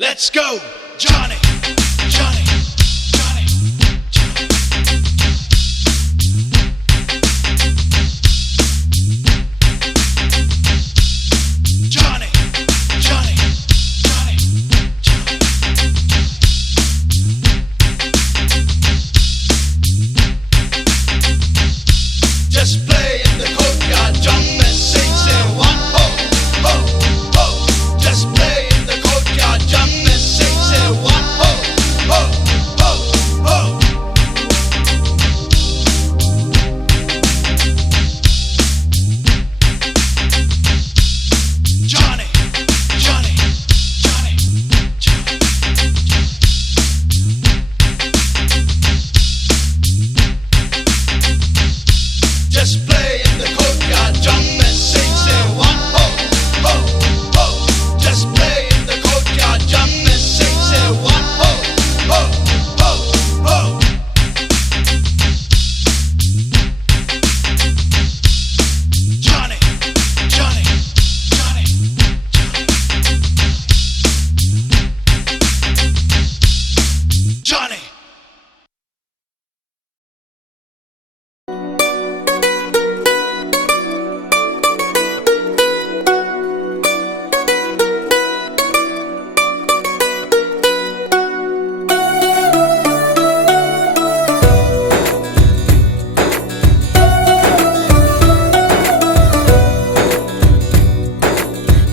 Let's go, Johnny, Johnny, Johnny, Johnny. Johnny, Johnny, Johnny, Johnny. Just play in the courtyard, jump and sing, say one ho, ho, ho. Just play in the courtyard, jump and sing, say one ho, ho, ho, ho. Johnny, Johnny, Johnny, Johnny. Just play in the courtyard, jump and sing, say one ho, ho, ho. Just play in the courtyard, jump and sing, say one ho, ho, ho, ho. Johnny, Johnny, Johnny, Johnny. Johnny.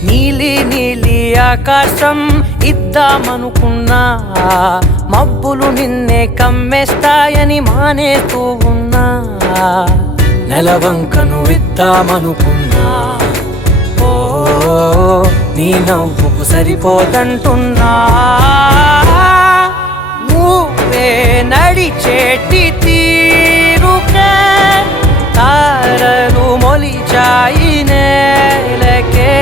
నీలి నీలి ఆకాశం ఇద్దామనుకున్నా మబ్బులు నిన్నే కమ్మేస్తాయని మానేస్తూ ఉన్నా నెలవంకను ఇద్దామనుకున్నా ఓ నీ నవ్వుకు సరిపోదంటున్నా నువ్వే నడిచేటి తీరుకే తారలు మొలిచాయి నేలకే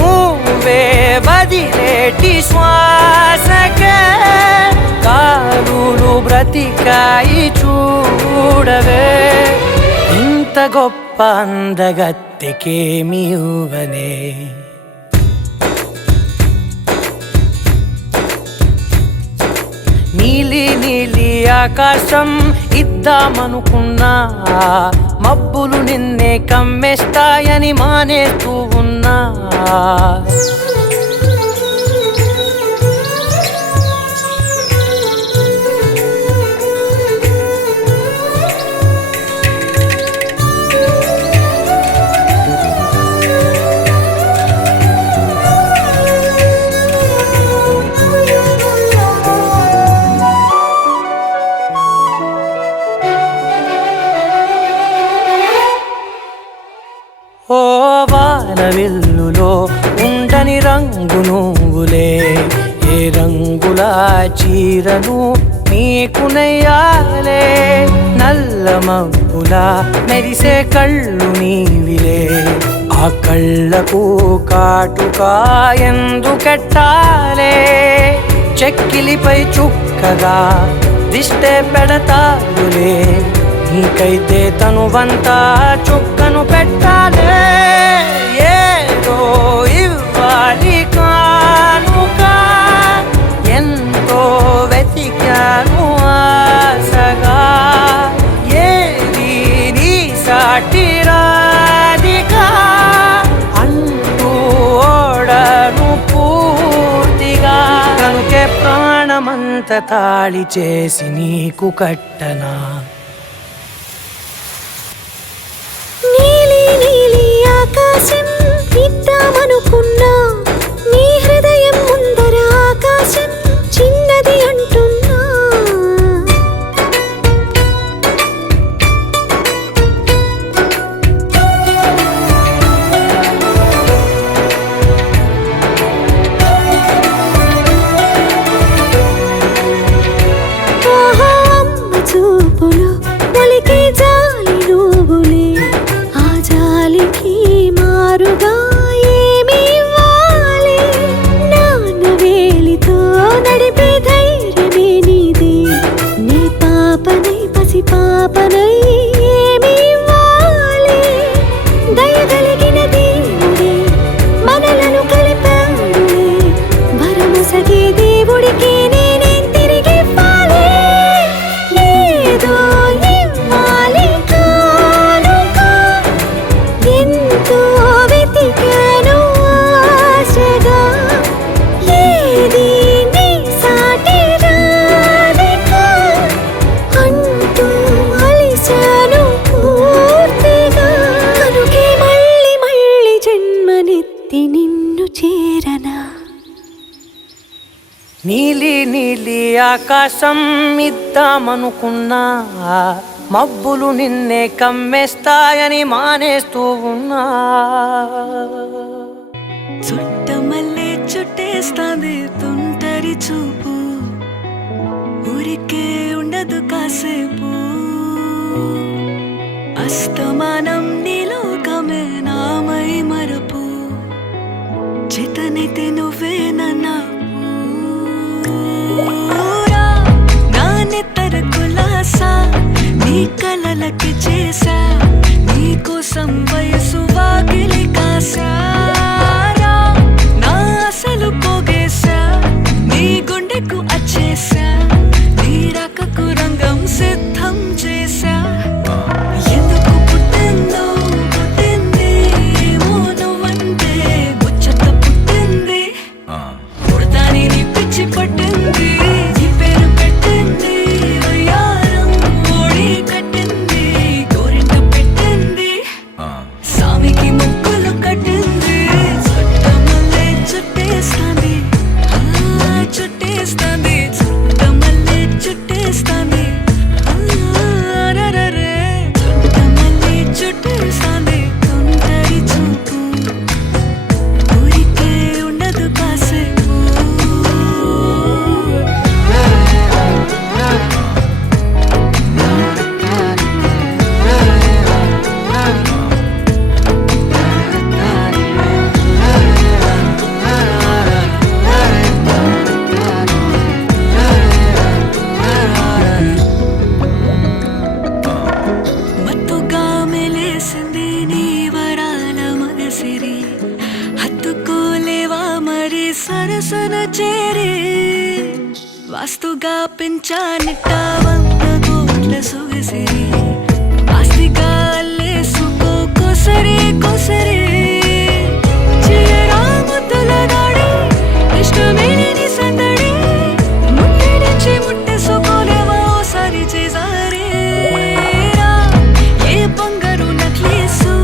నువ్వే వదిలేటి శ్వాసకే కారులు బ్రతికాయి చూడవే ఇంత గొప్ప అందగత్తెకేమి ఇవ్వనే నీలి నీలి ఆకాశం ఇద్దామనుకున్నా మబ్బులు నిన్నే కమ్మేస్తాయని మానేస్తూ ఉన్నా ఓ వానవిల్లులో ఉండని రంగు నువ్వులే ఏ రంగుల చీరను నీకు నెయ్యాలే నల్ల మబ్బుల మెరిసే కళ్ళు నీవిలే ఆ కళ్ళకు కాటుకా ఎందుకెట్టాలే చెక్కిలిపై చుక్కగా దిష్టే పెడతారులే నీకైతే తనువంతా చుక్కను పెట్టాలే ఏదో ఇవ్వాలి కానుక ఎంతో వెతికాను ఆశగా ఏది నీ సాటి రాధికా అంటూ ఓడను పూర్తిగా కనుకే ప్రాణమంత తాళి చేసి నీకు కట్టనా నీలి నీలి ఆకాశం ఇద్దామనుకున్నా నీ హృదయం ముందర ఆకాశం చిన్నది అంటున్నా ఆహా అమ్మ చూపులో ఒలికే జాలి నువ్వులే ఆ జాలికి మారుగా ఏమి ఇవ్వాలి నొసగే దేవుడికి నేనేం తిరిగి ఇవ్వాలి? ఏదో ఇవ్వాలి కానుక. ఎంతో వెతికాను ఆశగా, ఏది నీ సాటి రాధిక అంటూ అలిశాను పూర్తిగా. కనుకే మళ్ళీ మళ్ళీ జన్మనెత్తి నిన్ను చేరనా? నీలి నీలి ఆకాశం ఇద్దామనుకున్నా, మబ్బులు నిన్నే కమ్మేస్తాయని మానేస్తూ ఉన్నా. చుట్టమల్లే చుట్టేస్తాంది తుంటరి చూపు, ఊరికే ఉండదు కాసేపు. అస్తమానం నీలోకమే నామై మరపు, చేతనైతే నువ్వే నన్నా నానెత్తర కులాసా నీ కలలకి చేసా, నీ కోసం వయసు వాకిలి కాసా. నా అసలు పోగేశా, నీ గుండెకు అచ్చేసా, నీ రకకు రంగం సిద్ధం చేసా. ఎందుకు పుట్టిందో పుట్టింది, ఏమో నువ్వంటే ముచ్చట పుట్టింది. పుడతాని నీ పిచ్చి పట్టింది, నీ పేరు పెట్టింది వయ్యారం ఓడి కట్టింది, గోరింట పెట్టింది, సామికి ముక్కులు కట్టింది. చుట్టమల్లే చుట్టేస్తాంది, చుట్టేస్తాంది, చుట్టమల్లే చుట్టేస్తాంది, రరరే. చుట్టమల్లే చుట్టేస్తాంది తుంటరి చూపు, ఊరికే ఉండదు కాసేపు. మత్తుగా మెలేసింది నీ వరాల మగసిరి, హత్తుకోలేవా మరి సరసన చేరి. వాస్తుగా పెంచానిట్ట 100 కోట్ల సొగసిరి, ఆస్తిగా అల్లేసుకో కొసరి కొసరి. చిరరాముతుల దాడి ఇష్టమేని సందడి, ముట్టడించి ముట్టేసుకోలేవా ఓసారి చేసారి. ఏ బంగారు నక్లీసు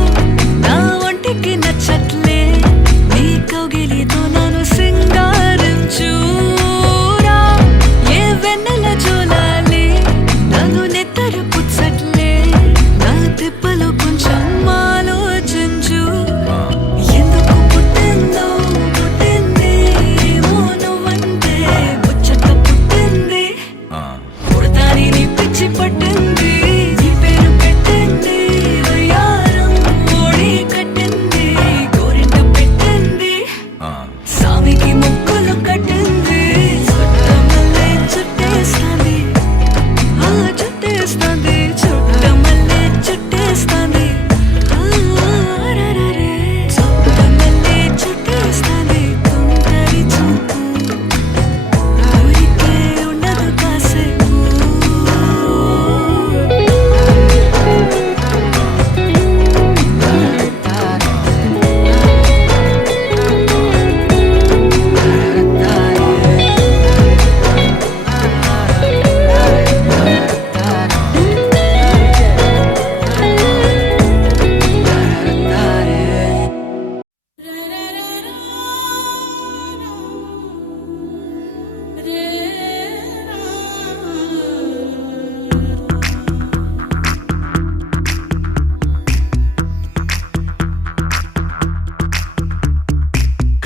నా ఒంటికి నచ్చట్లే, నీ కౌగిలితో నన్ను సింగారించురా. ఏ వెన్నెల జోలాలి నన్ను నెత్తరు పుచ్చట్లే, నా తిప్పలు కొంచెం ఆలోచించు. ఎందుకు పుట్టిందో పుట్టింది, ఏమో నువ్వంటే ముచ్చట పుట్టింది. పుడతాని నీ పిచ్చి పట్టింది, నీ పేరు పెట్టింది వయ్యారం ఓడి కట్టింది, గోరింట పెట్టింది, సామికి ముక్కులు కట్టింది. చుట్టమల్లే చుట్టేస్తాంది, చుట్టేస్తాంది, చుట్టమల్లే చుట్టేస్తాంది, రరరే. చుట్టమల్లే చుట్టేస్తాంది తుంటరి చూపు, ఊరికే ఉండదు కాసేపు.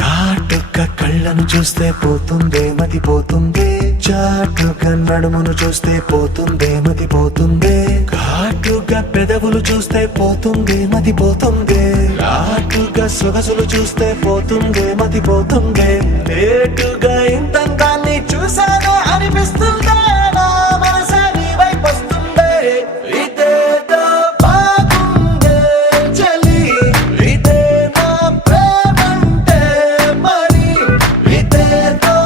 కాటుక కళ్ళను చూస్తే పోతుందే మతి పోతుందే, చాటుగా నడుమును చూస్తే పోతుందే మతి పోతుందే, ఘాటుగా పెదవులు చూస్తే పోతుందే మతి పోతుందే, రాటుగా సొగసులు చూస్తే పోతుందే మతి పోతుందే. లేటుగా ఇంతంతాన్ని చూసానే అనిపిస్తుందే, నా మనసే నీ వైపు వస్తుందే. ఇదేదో బాగుందే చలి, ఇదే నా ప్రేమంటే మరి, ఇదేదో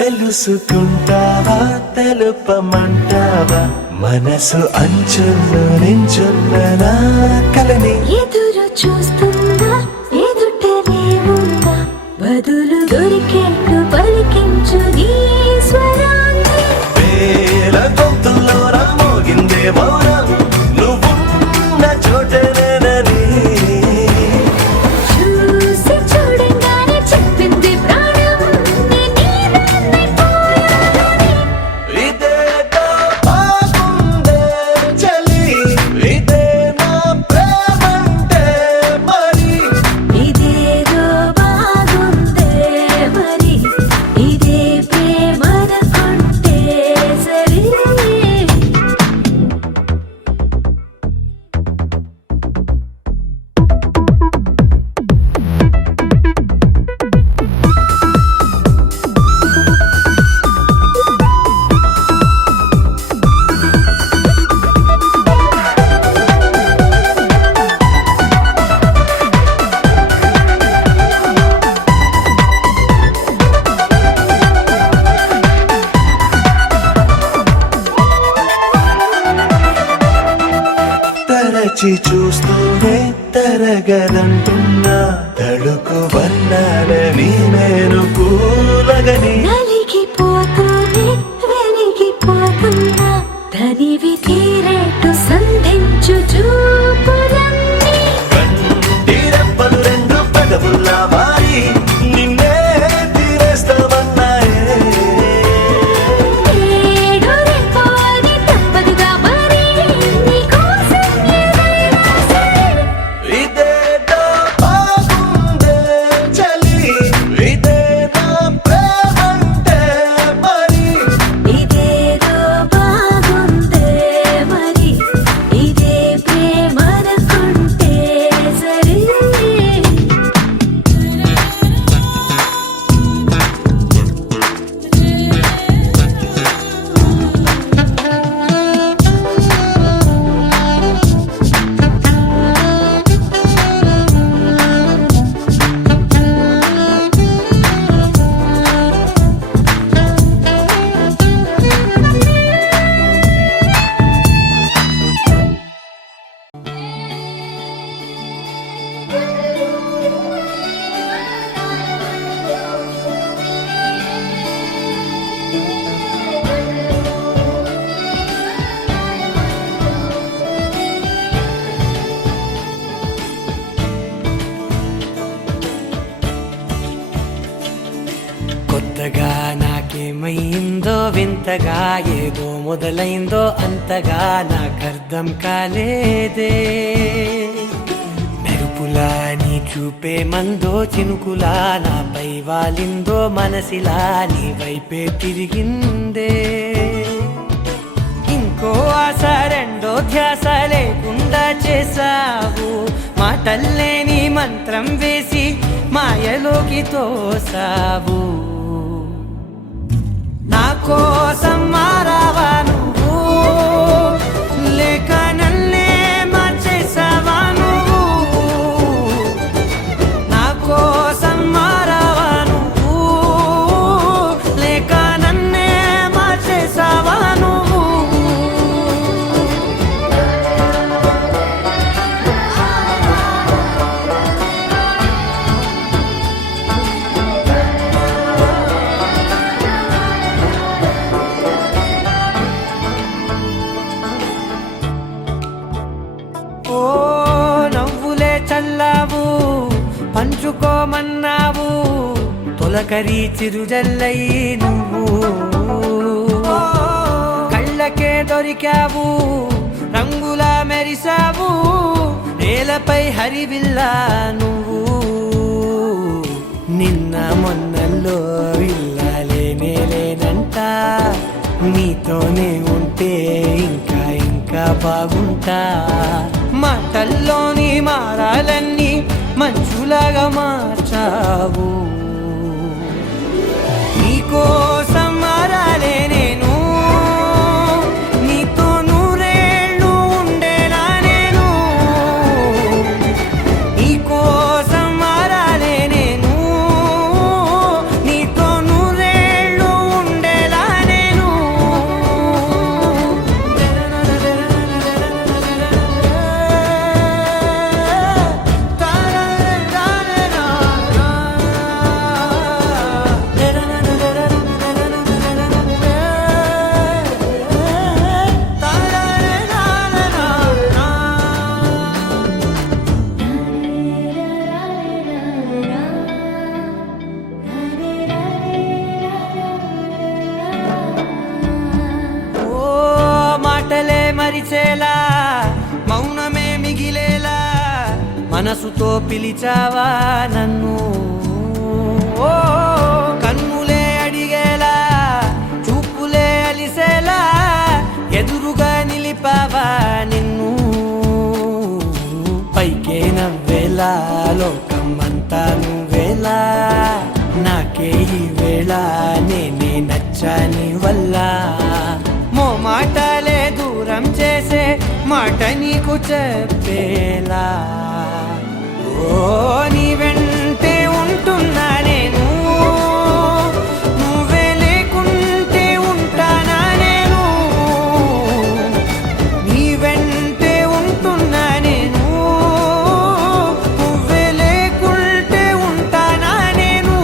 తెలుసుకుంటావా తెలుపమంటావా మనసు అంచుల్లో నించున్న నా కలని ఎదురు చూస్తుందా ఎదుటనే ఉందా బదులు దొరికేట్టు పలికించు నీ స్వరాన్ని వేల గొంతుల్లో రామోగిందే మౌనం నువ్వున్న చోటనేనని చూసి చూడంగానే చెప్పింది ప్రాణం నీదైపోయానని ఇదేదో బాగుందే చలి ఇదే నా ప్రేమంటే మరి ఇదేదో బాగుందే మరి ఇదే ప్రేమనుకుంటే సరే తరచి చూస్తూనే తరగదంటున్నా తడుకు వన్నాలని నేను పూలగని నలిగిపోతూనే వెలిగిపోతున్నా తనివి తీరేట్టు సంధించు చూపులన్నీ కంటిరెప్పలు రెండు పెదవుల్లా మారి నిన్నే తీరేస్తామన్నాయే ఏడు రెప్పాని తప్పదుగా మరి నీకోసం ఏదైనా సరే ఇదేదో బాగుందే చలి ఇదే నా ప్రేమంటే మరి ఇదేదో బాగుందే మరి ఇదే ప్రేమనుకుంటే సరే కొత్తగా నాకేమైందో వింతగా ఏదో మొదలైందో అంతగా నాకర్థం కాలేదే మెరుపులా నీ చూపే మందో చినుకులా నాపై వాలిందో మనసిలా నీ వైపే తిరిగిందే ఇంకో ఆశ రెండో ధ్యాస లేకుండా చేసావు మాటల్లేని మంత్రం వేసి మాయలోకి తోసావు నా కోసం మారావా నువ్వు లేక నన్నే మార్చేసావా నువ్వు నా కోసం మారావా నువ్వు లేక నన్నే మార్చేసావా నువ్వు ఓ నవ్వులే చల్లావు పంచుకోమన్నావు తొలకరి చిరుజల్లై నువ్వు కళ్ళకే దొరికావు రంగులా మెరిసావు నేలపై హరివిల్లా నువ్వు నిన్న మొన్నల్లో ఇల్లాలేనే లేనంట నీతోనే ఉంటే ఇంకా ఇంకా బాగుంటా మాటల్లోని మారాలన్నీ మంచులాగా మార్చావు నీకోసం మారాలే నేను నీతో నూరేళ్ళు ఉండేలా నేను నీకోసం మారాలే నేను నీతో నూరేళ్ళు మరిచేలా మౌనమే మిగిలేలా మనసుతో పిలిచావా నన్ను ఓ కన్నులే అడిగేలా చూపులే అలిసేలా ఎదురుగా నిలిపావా నిన్ను పైకే నవ్వేలా లోకమంతా నువ్వేలా నాకే ఈ వేళ నేనే నచ్చాని వల్ల మాటలే దూరం చేసే మాట నీకు చెప్పేలా ఓ నీ వెంటే ఉంటున్నా నేను నువ్వే లేకుంటే ఉంటానా నేను నీ వెంటే ఉంటున్నా నేను నువ్వే లేకుంటే ఉంటానా నేను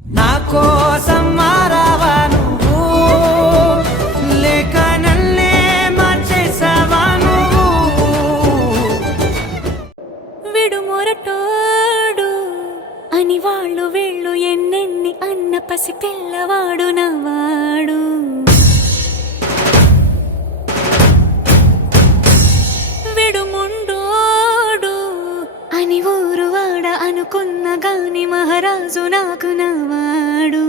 నా కోసం మారావా నువ్వు లేక నన్నే మార్చేసావా నువ్వు విడు మొరటోడు అని వాళ్ళు వీళ్ళు ఎన్నెన్ని అన్న పసి పిల్లవాడు నవాడు విడు ముండోడు అని ఊరు వాడ అనుకున్న గాని మహారాజు నాకు నవాడు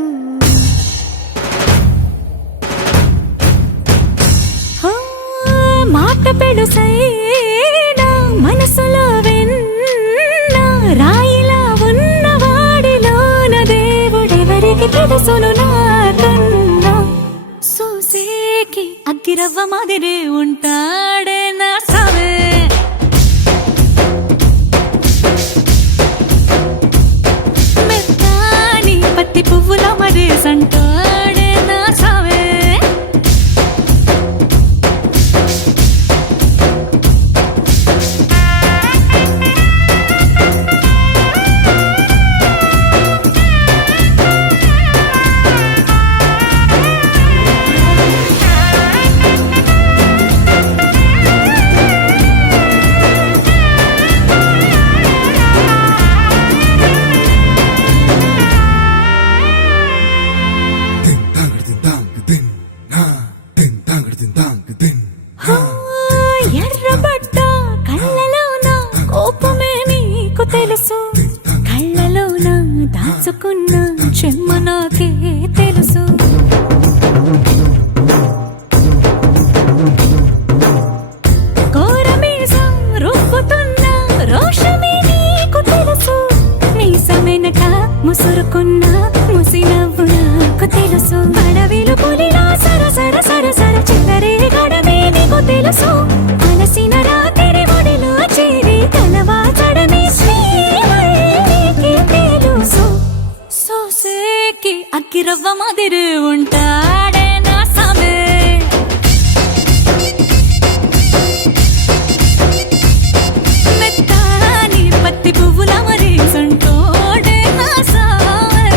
మాట పెడుసైనా మనసులో వెన్న రాయిలా ఉన్నవాడిలోన దేవుడెవరికి తెలుసును నాకన్నా సూసేకి అగ్గిరవ్వ మాదిరి ఉంటాడే నా సవే మెత్తాని పత్తి పువ్వుల మరి సంటాడే నా సవే ఎర్రబడ్డ కళ్ళలోన కోపమే నీకు తెలుసు కళ్ళలోన దాచుకున్న చెమ్మ నాకే తెలుసు కోరమీసం రుబ్బుతున్న రోషమే నీకు తెలుసు మీసమెనక ముసురుకున్న ముసి నవ్వు నాకు తెలుసు అడవిలు పులిలా సరసర సరసర చిల్లరే గడమే నీకు తెలుసు అలసిన రాత్రి ఒడిలో చేరి కలవాచడమే శ్రీవల్లికి తెలుసు సోసేకి అగ్గిరవ్వ మాదిరి ఉంటాడే నా సమే మెత్తాని పత్తి పువ్వుల మరి సంటోడే నా సమే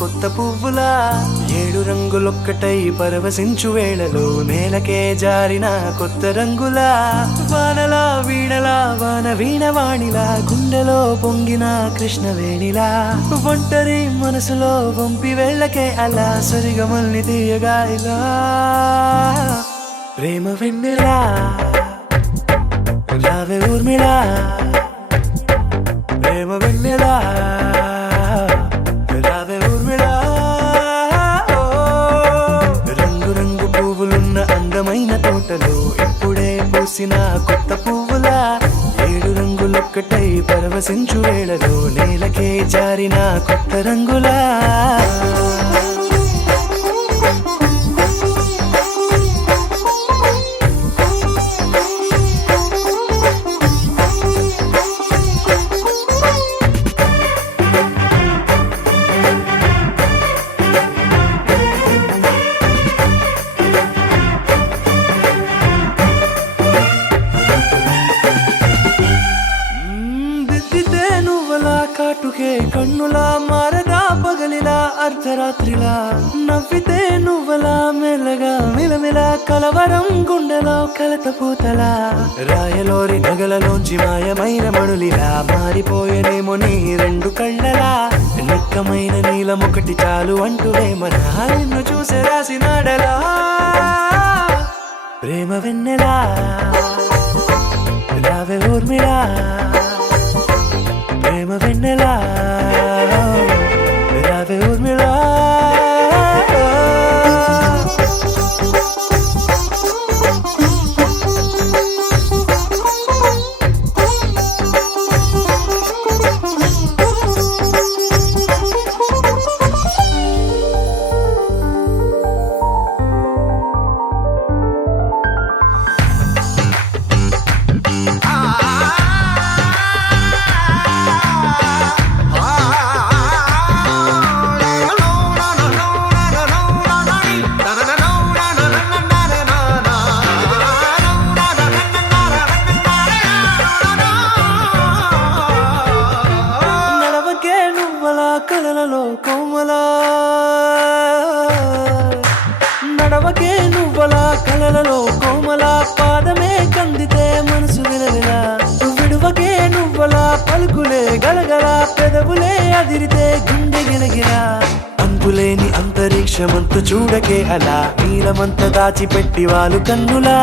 కొత్త పువ్వులా 7 రంగులొక్కటై పరవశించు వేళలో నేలకే జారిన కొత్త రంగులా వానలా వీణలా వాన వీణవాణిలా గుండెలో పొంగిన కృష్ణవేణిలా ఒంటరి మనసులో వంపి వెళ్ళకే అలా సరిగమల్ని తీయగా ఇలా ప్రేమ వెన్నెలా రావే ఊర్మిళా ప్రేమ వెన్నెలా రావే ఊర్మిళా రంగు రంగు పువ్వులున్న అందమైన తోటలో ఇప్పుడే పూసిన కొత్త పువ్వులా 7 రంగులొక్కటై పరవశించు వేళలో నేలకే జారిన కొత్త రంగులా దిద్దితే నువ్వలా కాటుకే కన్నులా మారగా పగలిలా అర్ధరాత్రిలా నవ్వితే నువ్వలా మెల్లగా మిలమిలా కలవరం గుండెలో కలతపూతలా రాయలోరి నగలలోంచి మాయమైన మణులిలా మారిపోయేనేమో నీ 2 కళ్ళలా నిక్కమైన నీలమొకటి చాలు అంటూ వేమనా నిన్ను చూసే రాసినాడలా ప్రేమ వెన్నెలా రావే ఊర్మిళా ప్రేమ వెన్నెలా రావే ఊర్మిళా నడవకే నువ్వలా కలలలో కోమలా నడవకే నువ్వలా కలలలో కోమలా పాదమే కందితే మనసు విలవిలా విడువకే నువ్వలా పలుకులే గలగల పెదవులే అదిరితే గుండె గిలగిలా అంతులేని అంతరిక్షమంత చూడకే అలా నీలమంత దాచిపెట్టి వాళ్ళు కన్నులా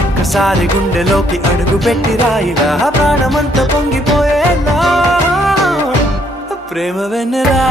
ఒక్కసారి గుండెలోకి అడుగు పెట్టి రాయిలా ప్రాణమంత పొంగిపోయేలా ప్రేమ వెన్నెలా